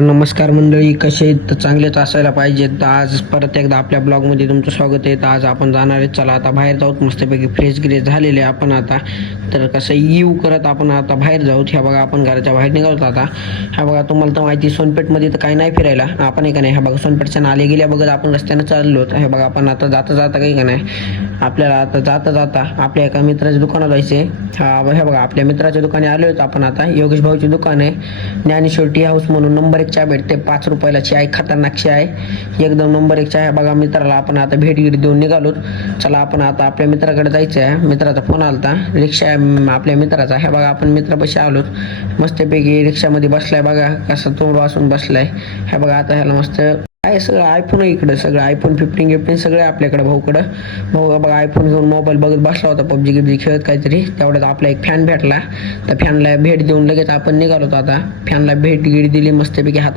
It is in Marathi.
नमस्कार मंडळी, कसे आहेत? तर चांगलेच असायला पाहिजेत. तर आज परत एकदा आपल्या ब्लॉगमध्ये तुमचं स्वागत आहे. तर आज आपण जाणार आहे, चला आता बाहेर जाऊत. मस्तपैकी फ्रेश गिरेश झालेले आपण आता. तर कसं येऊ करत आपण आता बाहेर जाऊत. ह्या बघा आपण घराच्या बाहेर निघालो आता. ह्या बघा तुम्हाला तर माहिती सोनपेठमध्ये तर काही नाही फिरायला आपण आहे का नाही. ह्या बघा सोनपेठच्या नाले गेल्या बघत आपण रस्त्यानं चाललो. हे बघा आपण आता जाता जाता काही का नाही आपल्याला आता जाता जाता आपल्या एका मित्राच्या दुकानात जायचे. हे बघा आपल्या मित्राच्या दुकाने आलो होतो आपण आता. योगेश भाऊचे दुकान आहे, ज्ञानेश्वर टी हाऊस म्हणून. नंबर 1 चहा भेटते, 5 रुपयाला चहा आहे, खतरनाक चहा आहे, एकदम नंबर 1 चहा आहे. बघा मित्राला आपण आता भेट देऊन निघालो. चला आपण आता आपल्या मित्राकडे जायचं आहे. मित्राचा फोन आलता, रिक्षा आहे आपल्या मित्राचा. हे बघा आपण मित्रापाशी आलो, मस्तपैकी रिक्षामध्ये बसलाय. बघा कसं तोंड वासून बसलाय. हे बघा आता ह्याला मस्त आहे सगळं आयफोन आहे इकडं, सगळं आयफोन 15 सगळं आहे आपल्याकडे. भाऊ बघा आयफोन घेऊन मोबाईल बघत बसला होता, पबजी गिबजी खेळत काहीतरी. तेवढ्यात आपला एक फॅन भेटला, त्या फॅनला भेट देऊन लगेच आपण निघालो. आता फॅनला भेट गिट दिली, मस्तपैकी हात